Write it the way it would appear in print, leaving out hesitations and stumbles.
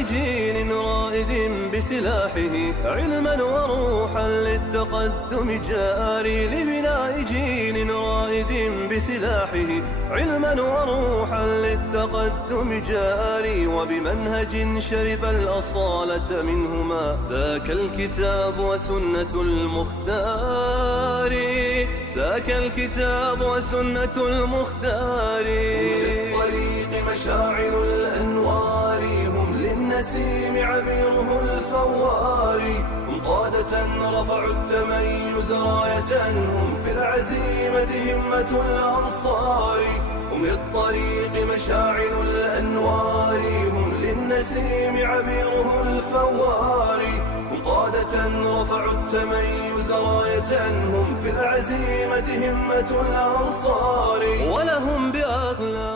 لبناء جيل رائد بسلاحه، علما وروحا للتقدم جاري. لبناء جيل رائد بسلاحه، علما وروحا للتقدم جاري. وبمنهج شرب الأصالة منهما، ذاك الكتاب وسنة المختار، ذاك الكتاب وسنة المختار. هم للطريق مشاعل الأنوار، هم للنسيم عبيره الفوار. هم قادة رفعوا التميز راية، هم في العزيمة همة الأنصار. هم للطريق مشاعل الأنوار، هم للنسيم عبيره الفوار. هم قادة رفعوا التميز راية، هم في العزيمة همة الأنصار. ولهم بأخلاق